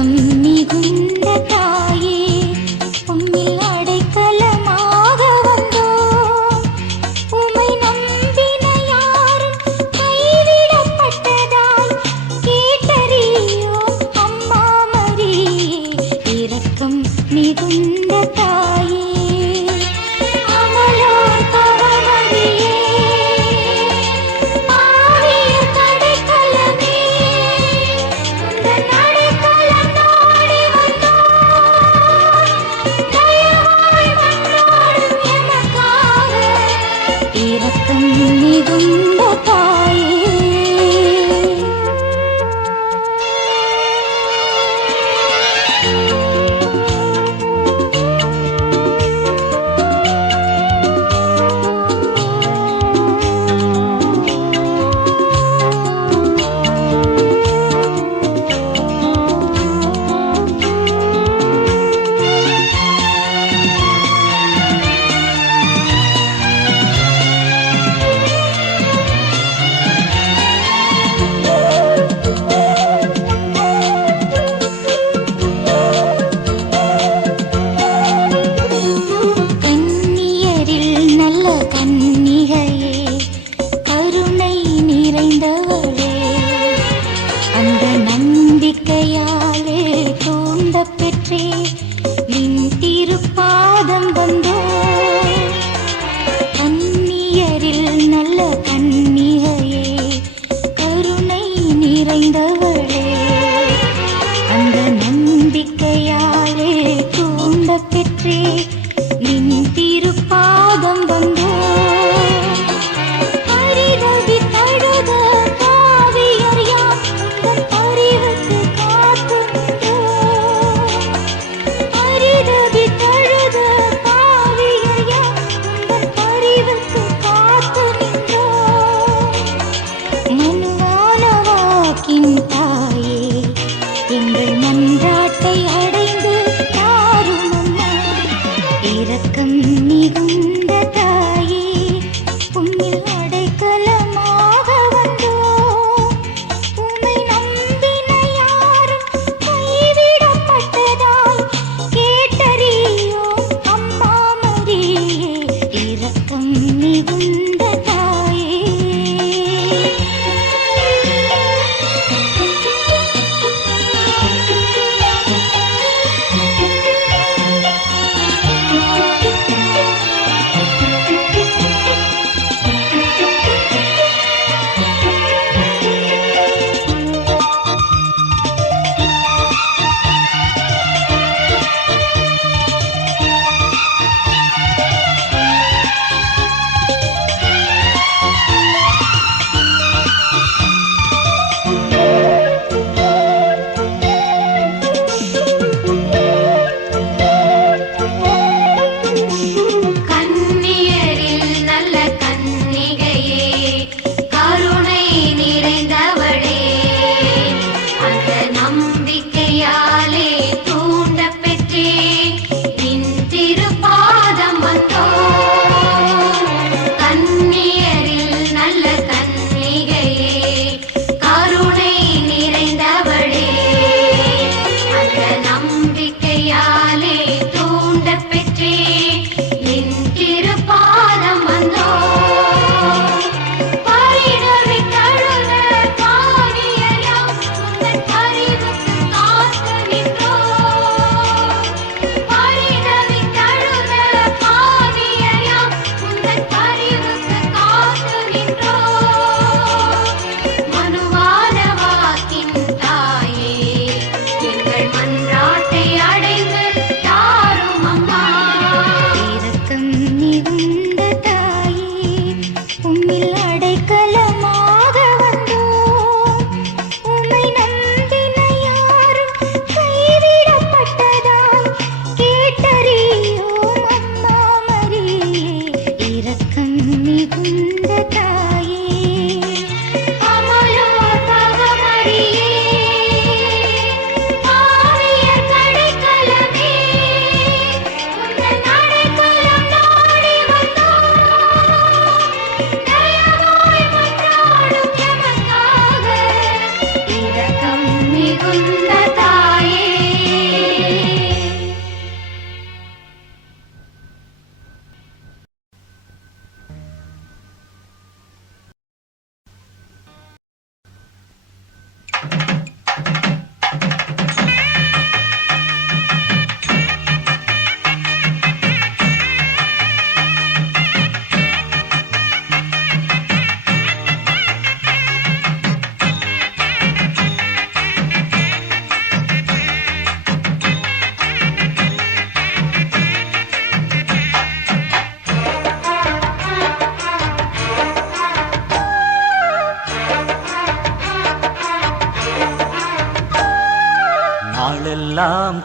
இரக்கம் மிகுந்த தாயே, உம்மில் அடைக்கலமாக வந்தோம். உமை நம்பின யாரும் கைவிடப்பட்டதாய் கேட்டறியோம். அம்மா மரியே, இரக்கம் மிகுந்த தாயே, அமலோர் தவமரியே, ஆவியர் கடைக்கலமே, உந்தன் அடைக்கலம் நாடி வந்தோம். தயவாய் மன்றாடும் எமக்காக, இரக்கம் மிகுந்த தாயே.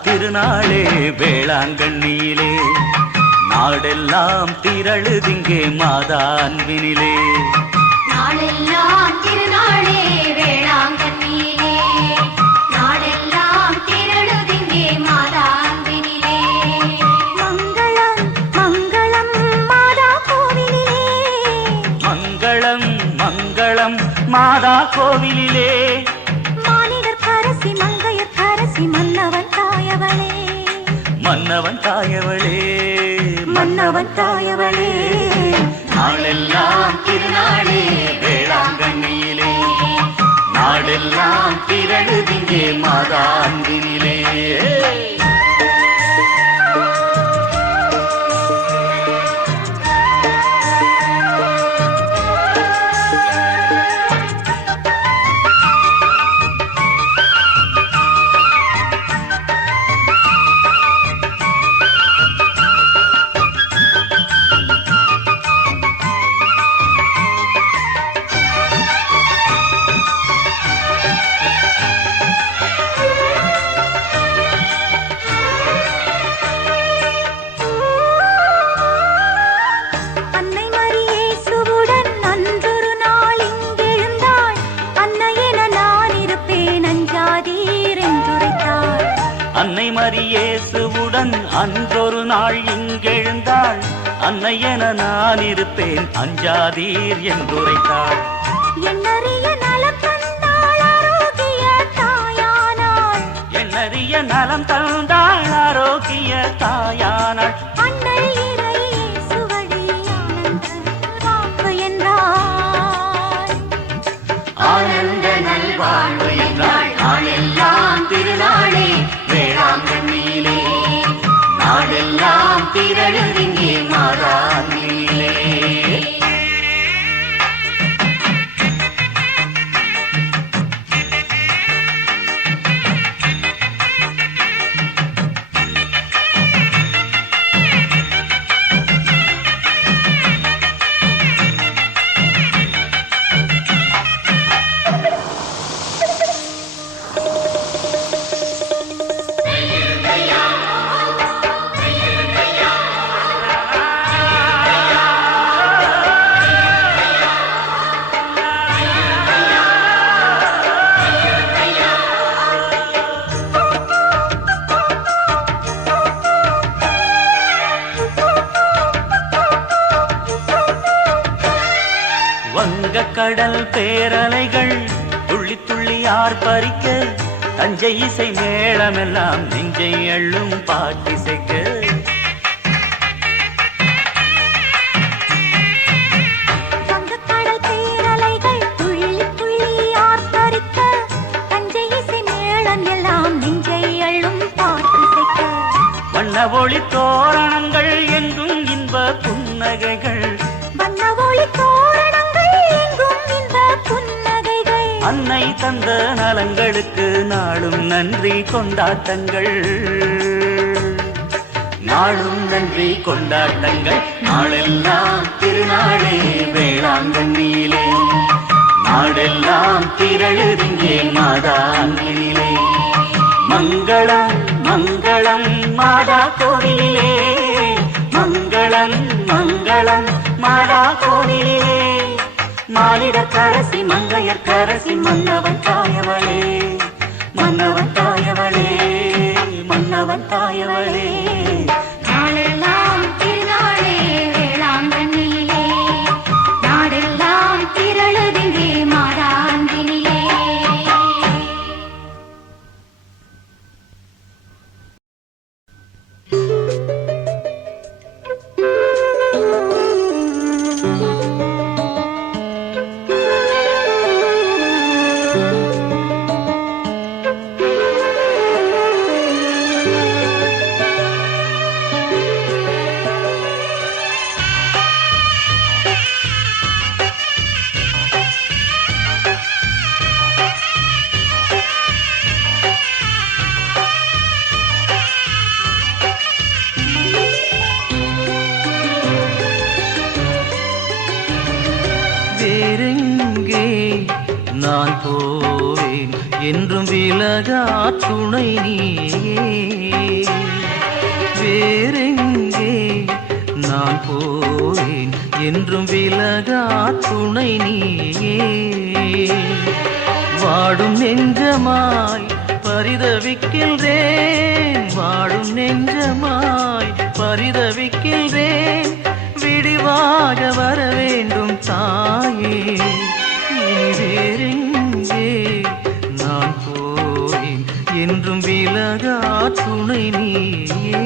திருநாளே வேளாங்கண்ணியிலே நாடெல்லாம் திரளுதிங்கே மாதா அன்பினிலே நாளெல்லாம் திருநாளே வேளாங்கண்ணியிலே நாடெல்லாம் திரளுதிங்கே மாதா அன்பினிலே மங்களம் மங்களம் மாதா கோவிலிலே மங்களம் மங்களம் மாதா கோவிலிலே மானிடர் கரசி மங்கையர் கரசி மன்னவன் தாயவளே மன்னவன் தாயவளே மன்னவன் தாயவளே நாளெல்லாம் திருநாளே வேளாங்கண்ணியிலே நாடெல்லாம் திரளுதிங்கே மாதா அன்பினிலே அன்னை மரியேசுவுடன் அன்றொரு நாள் இங்கெழுந்தாள் அன்னை என நான் இருப்பேன் அஞ்சாதீர் என்றுரைத்தாள் என்னறிய நலம் தந்தாள் ஆரோக்கிய தாயானாள் என்னறிய நலம் தந்தாள் ஆரோக்கிய தாயானாள் அண்ணல் இறை சுவடி ஆனந்த என்றாள் ஆனந்த நல்வாழ்வு என்றாள் நாளெல்லாம் திருநாளே வேளாங்கண்ணியிலே நாடெல்லாம் திரளுதிங்கே மாதா அன்பினிலே கடல் பேரலைகள் துள்ளி துள்ளி ஆர்ப்பரிக்க தஞ்சை இசை மேளமெல்லாம் நெஞ்சை அள்ளும் பாட்டிசைக்க கடல் பேரலைகள் துள்ளி துள்ளி ஆர்ப்பரிக்க தஞ்சை இசை மேளம் எல்லாம் நெஞ்சை அள்ளும் பாட்டிசைக்க வண்ண ஒளி தோரணங்கள் எங்கும் இன்ப புன்னகைகள் வண்ண ஒளி தோரணங்கள் எங்கும் இன்ப புன்னகைகள் அன்னை தந்த நலங்களுக்கு நாளும் நன்றி கொண்டாட்டங்கள் நாளும் நன்றி கொண்டாட்டங்கள் நாளெல்லாம் திருநாளே வேளாங்கண்ணியிலே நாடெல்லாம் திரளுதிங்கே மாதா அன்பினிலே மங்களம் மங்களம் மாதா கோவிலிலே மங்களம் மங்களம் மாதா கோவிலிலே மானிடர் கரசி மங்கையர் கரசி மன்னவன் தாயவளே மன்னவன் தாயவளே மன்னவன் தாயவளே நாளெல்லாம் திருநாளே வேளாங்கண்ணியிலே நாடெல்லாம் திரளுதிங்கே மாதா அன்பினிலே நான் போவேன் என்றும் விலகா துணை நீயே நான் போவேன் என்றும் விலகா துணை நீயே. வாடும் நெஞ்சமாய் பரிதவிக்கின்றேன், வாடும் நெஞ்சமாய் பரிதவிக்கின்றேன். விடிவாக வர வேண்டும் தாயே, இனி வேறெங்கே நான் போவேன் என்றும் விலகா துணை நீயே.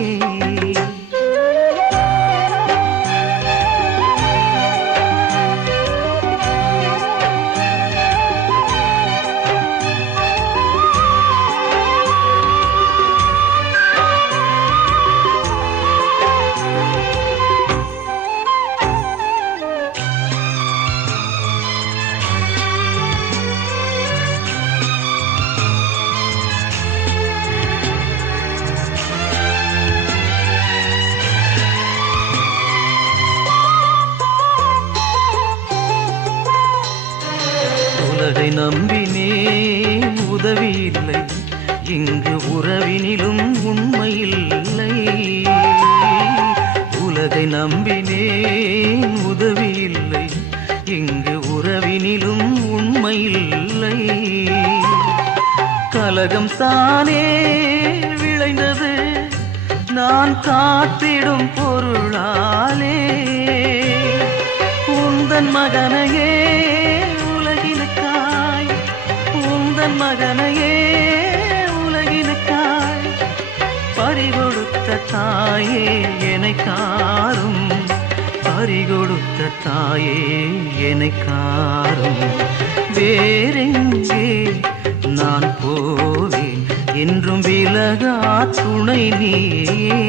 உலகை நம்பினேன் உதவி இல்லை, இங்கு உறவினிலும் உண்மையில்லை. உலகை நம்பினேன் உதவி இல்லை, இங்கு உறவினிலும் உண்மையில்லை. கலகம் தானே விளைந்தது நான் காத்திடும் பொருளாலே. உந்தன் மகனையே உலகினுக்காய், உந்தன் மகனையே உலகினுக்காய் பறிகொடுத்த தாயே என்னை காரும், பறிகொடுத்த தாயே என்னை காரும். வேறெங்கே நான் போவேன் என்றும் விலகா துணை நீயே.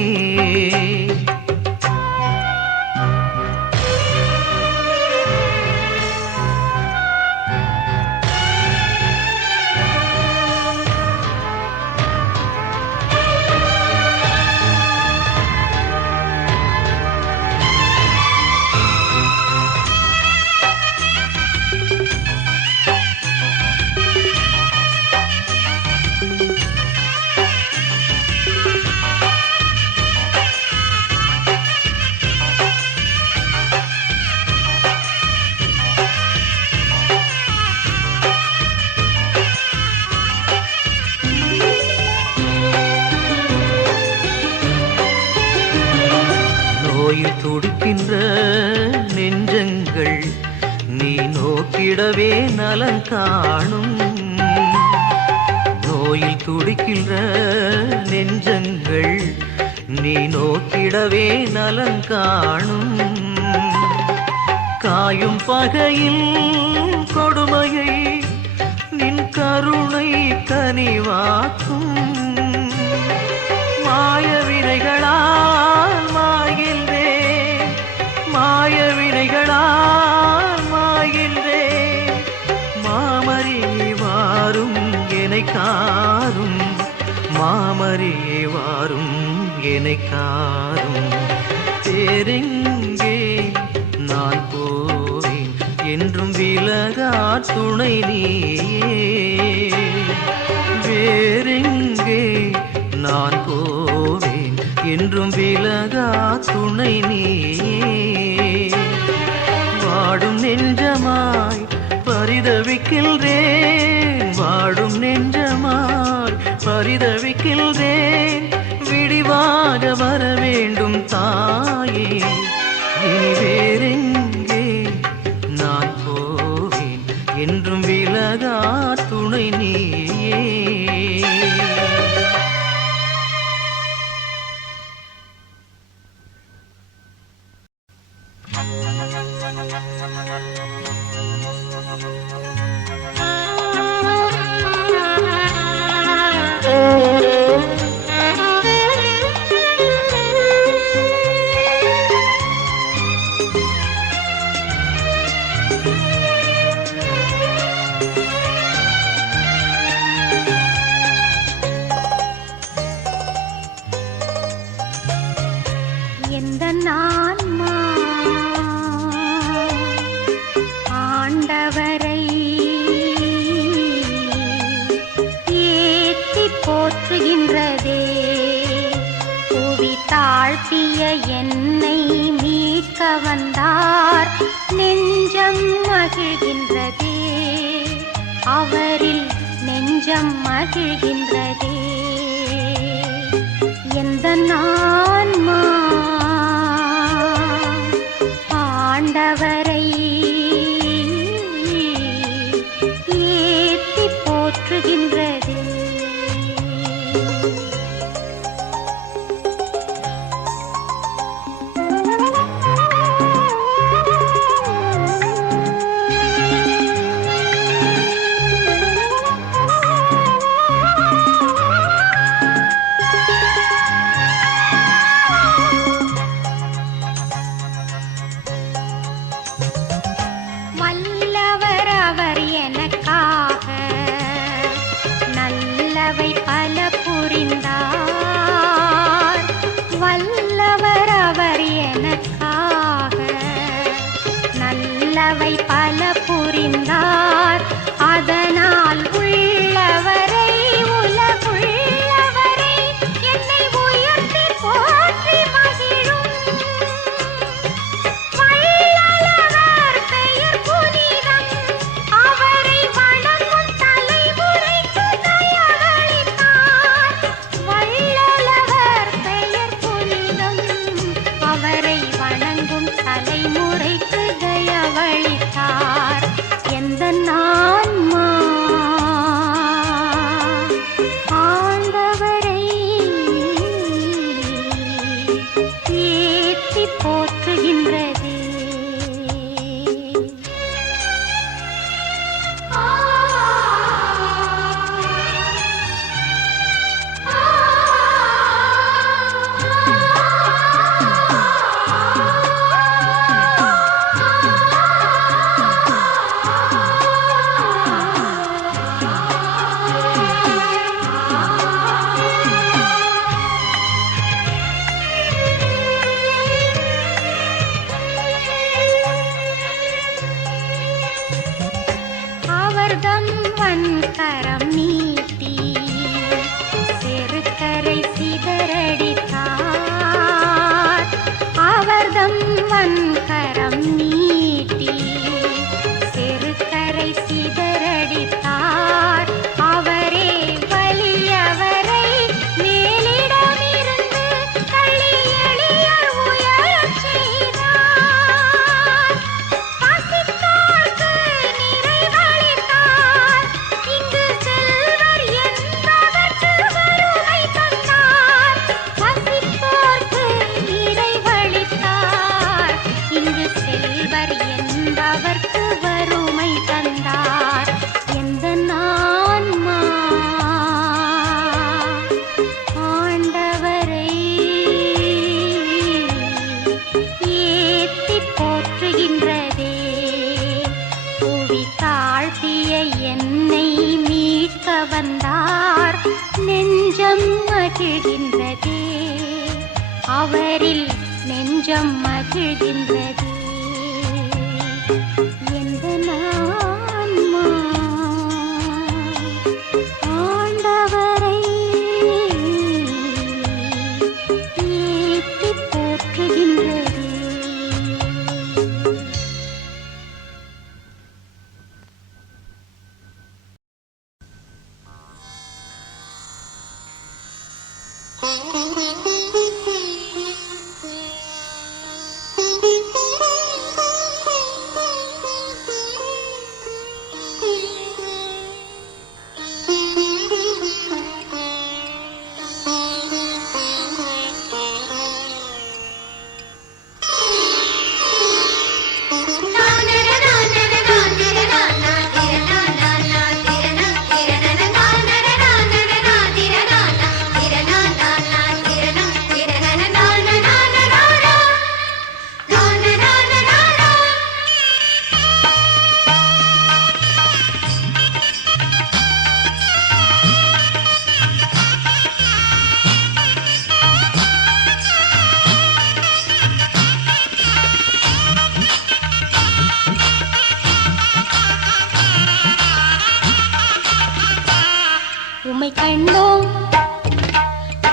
நோயில் துடிக்கின்ற நெஞ்சங்கள் நீ நோக்கிடவே நலம் காணும். நோயில் துடிக்கின்ற நெஞ்சங்கள் நீ நோக்கிடவே நலம் காணும். காயும் பகையில் கொடுமையை நின் கருணை கனிவாக்கும். மாய வினைகளால் மாய்கின்றேன், மாய வினைகளால் மாய்கின்றேன். மாமரியே வாரும் என்னை காரும், மாமரியே வாரும் என்னை காரும். வேறெங்கே நான் போவேன் என்றும் விலகா துணை நீயே. வேறெங்கே நான் போவேன் என்றும் விலகா துணை நீயே. வாடும் நெஞ்சமாய் பரிதவிக்கின்றேன், வாடும் நெஞ்சமாய் பரிதவிக்கின்றேன். விடிவாக வர வேண்டும் தாயே, இனி வேறெங்கே நான் போவேன் என்றும் விலகா துணை நீயே. எந்த ஆன்மா ஆண்டவரை ஏத்தி போற்றுகின்றதே. புவி தாழ்த்திய என்னை மீ மீட்க வந்தார் நெஞ்சம் மகிழ்கின்றதே அவரில் நெஞ்சம் மகிழ்கின்றதே எந்த ஆன்மா ஆண்டவரை ஏத்தி போற்றுகின்றது வல்லவர் அவர் எனக்காக நல்லவை பல புரிந்தார் வல்லவர் அவர் எனக்காக நல்லவை பல புரிந்தார் அதனால் உள்ளவரை உலகுள்ளவரை என்னை உயர்த்தி போற்றி மகிழும் வள்ளலவர் பெயர் புனிதம் அவரை வணங்கும் தலைமுறைக்கு தயவளித்தார் வள்ளலவர் பெயர் புனிதம் அவரை வணங்கும் தலைமுறைக்கு தயவளித்தார் எந்த ஆன்மா ஆண்டவரை ஏத்தி போற்றுகின்றதே அவர்தம் வன்கரம் நீட்டி செருக்கரை சிதறடித்தார் அவர்தம் வன்கரம் நீட்டி செருக்கரை சிதறடித்தார் அவரே வலியவரை மேலிடமிருந்து தள்ளி எளியர் உயரச் செய்தார் பசித்தோர்க்கு நிறைவளித்தார் இங்கு செல்வர் என்பதற்கு வறுமை தந்தார் பசித்தோர்க்கு நிறைவளித்தார் இங்கு செல்வர் என்பவர்க்கு வறுமை தந்தார் எந்த ஆன்மா ஆண்டவரை ஏத்தி போற்றுகின்றதே புவி தாழ்த்திய என்னை மீட்க வந்தார் நெஞ்சம் மகிழ்கின்றதே அவரில் நெஞ்சம் மகிழ்கின்றதே எந்த ஆன்மா ஆண்டவரை ஏத்தி போற்றுகின்றதே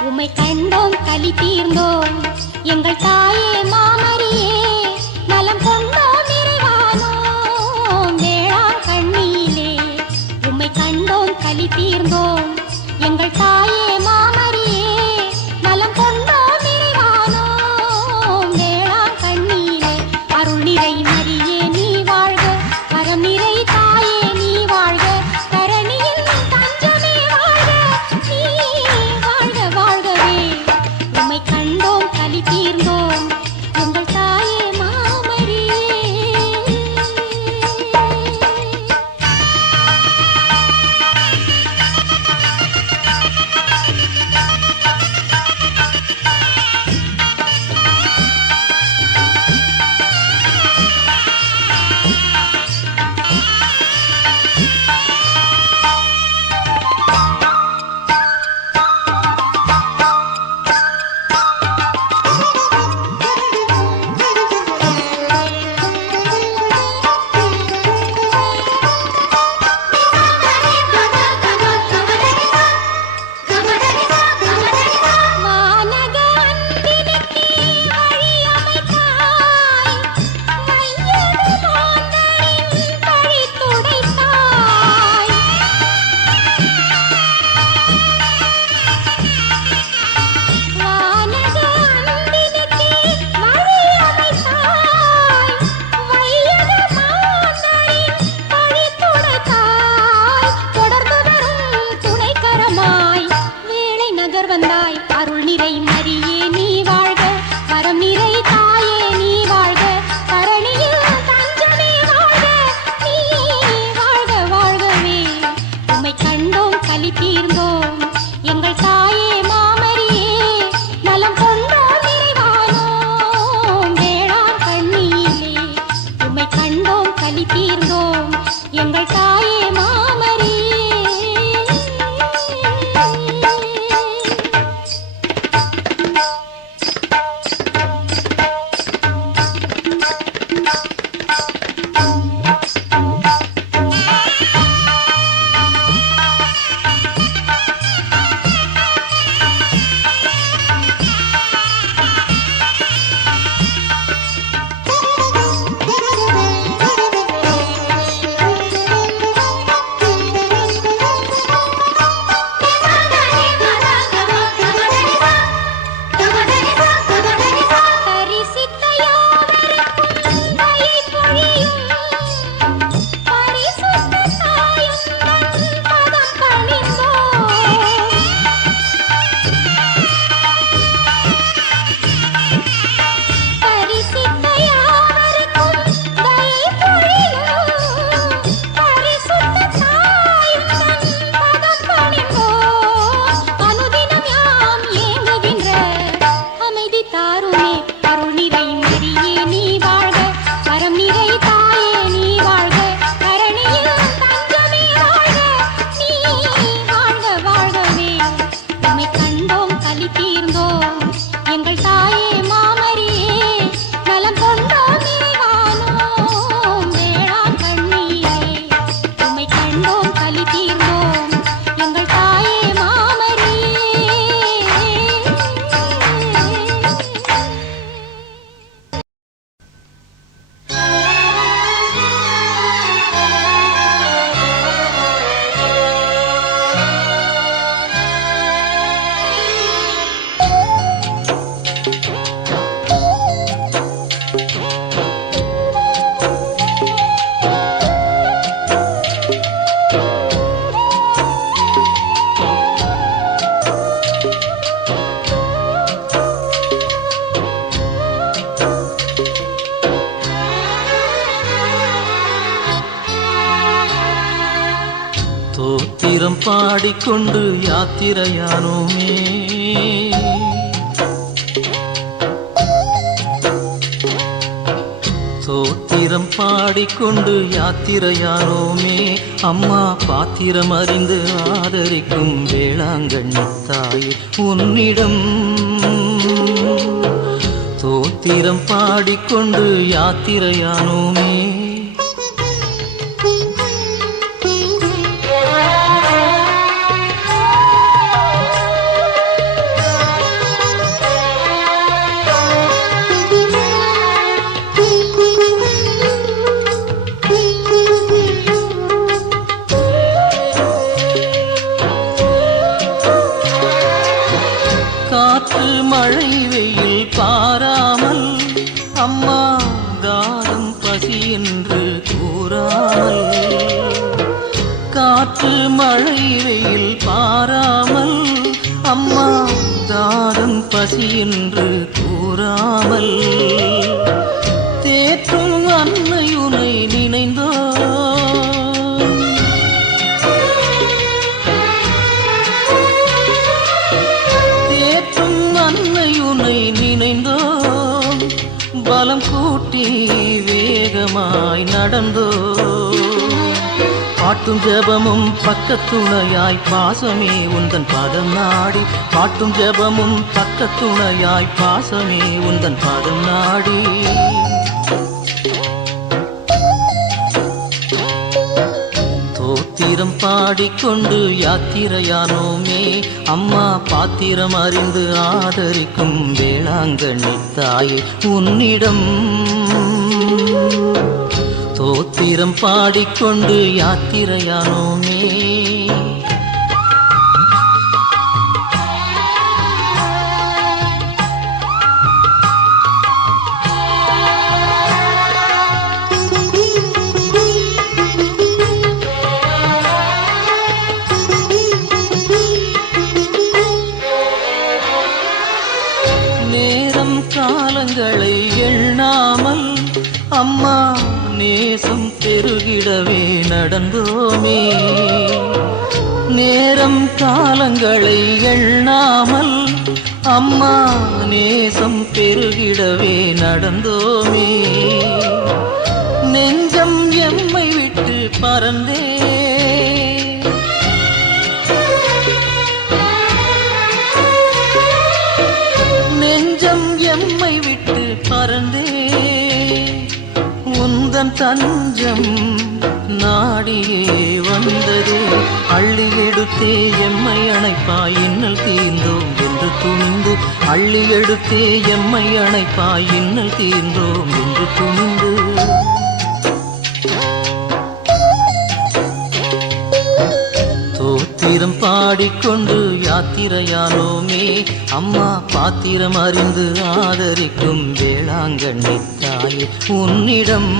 உம்மை கண்டோம் களி தீர்ந்தோம் எங்கள் தாயே மாமரியே கலி தீர்ந்தோம் எங்கள் தாயே மாமரியே நலம் கொண்டோம் நிறைவானோம் வேளாங்கண்ணியிலே அருள் நிறை மரியே நீ வாழ்க கரம் நிறை தாயே நீ வாழ்க தரணியில் தஞ்சமே வாழ்க நீ வாழ்க வாழ்கவே உம்மை கண்டோம் கலி தீர்ந்தோம் எங்கள் தாயே மாமரியே வானக அன்பினுக்கே வழியமைத்தாய் வையது மாந்தரின் பழி துடைத்தாய் வானக அன்பினுக்கே வழியமைத்தாய் வையது மாந்தரின் பழி துடைத்தாய் தொடர்ந்து வரும் துணைக்கரமாய் வேளை நகர் வந்தாய் அருள் நிறை மரியே நீ வாழ்க வரம் நிறை தாயே நீ வாழ்க தரணியில் தஞ்சமே வாழ்க நீ வாழ்க வாழ்கவே உம்மை கண்டோம் கலி தீர்ந்தோம் எங்கள் தாயே மாமரியே நலம் கொண்டோம் நிறைவானோம் வேளாங்கண்ணியிலே உம்மை கண்டோம் கலி தீர்ந்தோம் எங்கள் தாயே மாமரியே பரிசித்த யாவருக்கும் தயை பொழியும் பரிசுத்த தாயும் தன் பதம் பணிந்தோம் பரிசித்த யாவருக்கும் தயை பொழியும் பரிசுத்த தாயும் தன் பதம் பணிந்தோம் அனுதினம் யாம் ஏங்குகின்ற அமைதி தாருமே அருள் நிறை மரியே நீ வாழ்க வரம் நிறை தாயே நீ வாழ்க தரணியில் தஞ்சமே வாழ்க நீ வாழ்க வாழ்கவே உம்மை கண்டோம் கலி தீர்ந்தோம் எங்கள் தாயே மாமரியே நலம் கொண்டோம் நிறைவானோம் வேளாங்கண்ணியிலே உம்மை கண்டோம் கலி தீர்ந்தோம் எங்கள் தாயே மாமரியே தோத்திரம் பாடிக்கொண்டு யாத்திரையானோமே தோத்திரம் பாடிக்கொண்டு யாத்திரையானோமே அம்மா பாத்திரம் அறிந்து ஆதரிக்கும் வேளாங்கண்ணி தாயே உன்னிடம் தோத்திரம் பாடிக்கொண்டு யாத்திரையானோமே பசி என்று கூறாமல் தேற்றும் அன்னை உனை நினைந்தோ தேற்றும் அன்னை உனை நினைந்தோ பலம் கூட்டி வேகமாய் நடந்தோ பாட்டும் ஜெபமும் பக்கத்துணையாய் பாசமே உந்தன் பதம் நாடி பாட்டும் ஜெபமும் பக்கத்துணையாய் பாசமே உந்தன் பதம் நாடி தோத்திரம் பாடிக்கொண்டு யாத்திரையானோமே அம்மா பாத்திரம் அறிந்து ஆதரிக்கும் வேளாங்கண்ணி தாயே உன்னிடம் தோத்திரம் பாடிக்கொண்டு யாத்திரையானோமே நேரம் காலங்களை எண்ணாமல் அம்மா நேசம் பெருகிடவே நடந்தோமே நேரம் காலங்களை எண்ணாமல் அம்மா நேசம் பெருகிடவே நடந்தோமே நெஞ்சம் எம்மை விட்டு பறந்தே நெஞ்சம் எம்மை விட்டு பறந்தே உந்தன் தஞ்சம் நாடியே வந்ததே அள்ளி எடுத்தே எம்மை அணைப்பாய் இன்னல் தீர்ந்தோம் என்று துணிந்து அள்ளி எடுத்தே எம்மை அணைப்பாய் இன்னல் தீர்ந்தோம் என்று துணிந்து தோத்திரம் பாடிக்கொண்டு யாத்திரையானோமே அம்மா பாத்திரம் அறிந்து ஆதரிக்கும் வேளாங்கண்ணி தாயே உன்னிடம்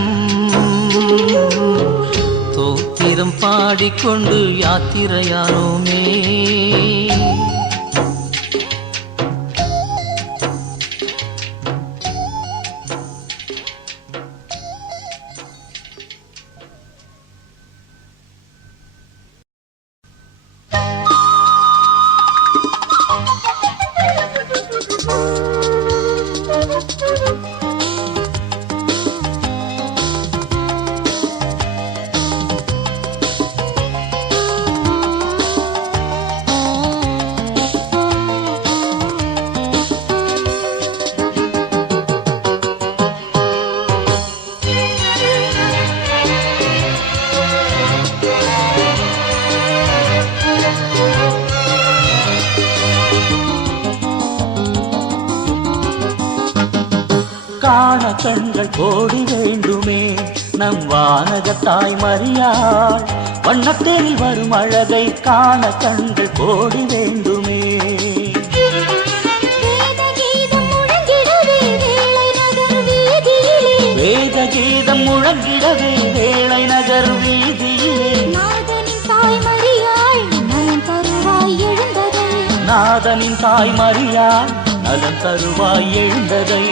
தோத்திரம் பாடிக்கொண்டு யாத்திரையானோமே காண கண்கள் கோடி வேண்டுமே நம் வானகத்தாய் மரியாள் வண்ணத்தேரில் வரும் அழகை காண கண்கள் கோடி வேண்டுமே வேத கீதம் முழங்கிடவே வேளை நகர் வீதியிலே நாதனின் தாய் மரியாள் நலம் தருவாய் எழுந்ததை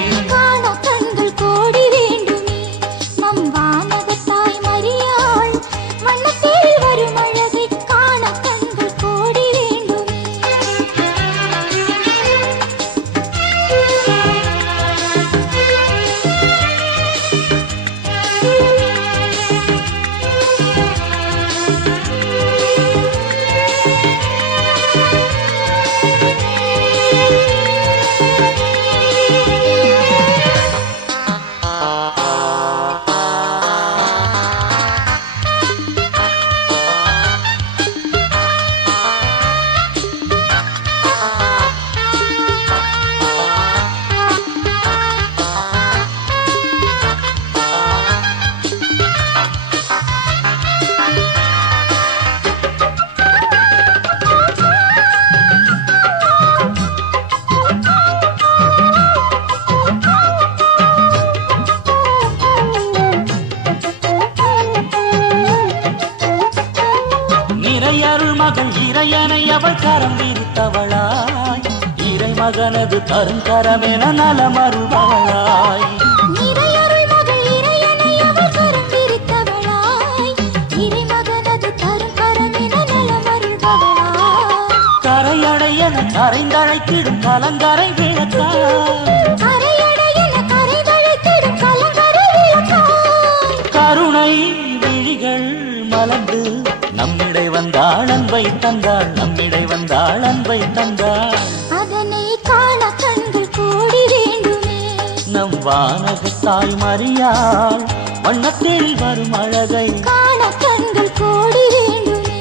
இறையனை அவள் கரம் விரித்தவளாய் இறை இறைமகனது தருங்கரமென நலமருபவளாய் நிறையருள் மகள் இறையனை அவள் கரம் விரித்தவளாய் இறைமகனது தருங்கரமென நலமருள்பவளாய் கரையடையன கரைந்தழைத்திடும் கலங்கரை விளக்காய் கரையடையன கரைதழைத்திடும் கலங்கரை விளக்காய் கருணை விழிகள் மலர்ந்து நம்மிடை வந்தாள் அன்பை தந்தாள் நம்மிடை வந்தாள் அன்பை தந்தாள் அதனை காண கண்கள் கோடி வேண்டுமே நம் வானகத்தாய் மரியாள் வண்ணத்தில் வரும் அழகை காண கண்கள் கோடி வேண்டுமே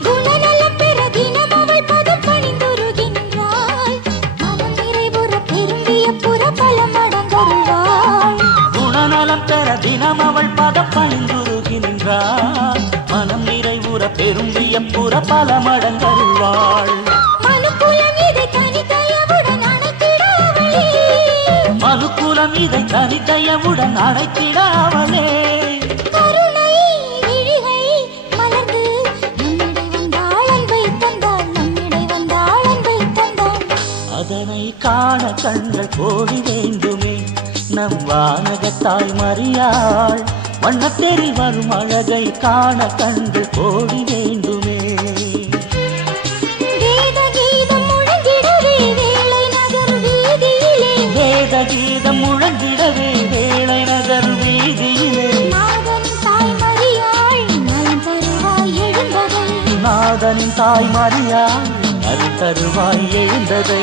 குணநலம் பெற தினம் அவள் பதம் பணிந்துருகின்றாள் மனம் நிறைவுற திரும்பிய புற பல மடங்கருள்வாள் குணநலம் பெற தினம் அவள் பதம் பணிந்துருகின்றாள் மனம் நிறைவுற பெரும்பிய புற பல மடங்கருள்வாள் மனுக்குலம் இதை தனிதயவுடன் அணைத்திடாவளே மனுக்குலம் இதை தனிதயவுடன் அழைத்திடாவலே கருணை விழிகை மலர்ந்து நம்மிடை வந்தாள் அன்பை தந்தாள் நம்மிடை வந்தாள் அன்பை தந்தாள் அதனை காண கண்கள் கோடி வேண்டுமே நம் வானகத்தாய் மரியாள் வண்ணத்தேரில் வரும் அழகை காண கண்கள் கோடி வேண்டுமே வேத கீதம் முழங்கிடவே வேளை நகர் வீதியிலே வேத கீதம் முழங்கிடவே வேளை நகர் வீதியிலே நாதனின் தாய் மரியாள் நலம் தருவாய் எழுந்ததை நாதனின் தாய் மரியாள் நல் தருவாய் எழுந்ததை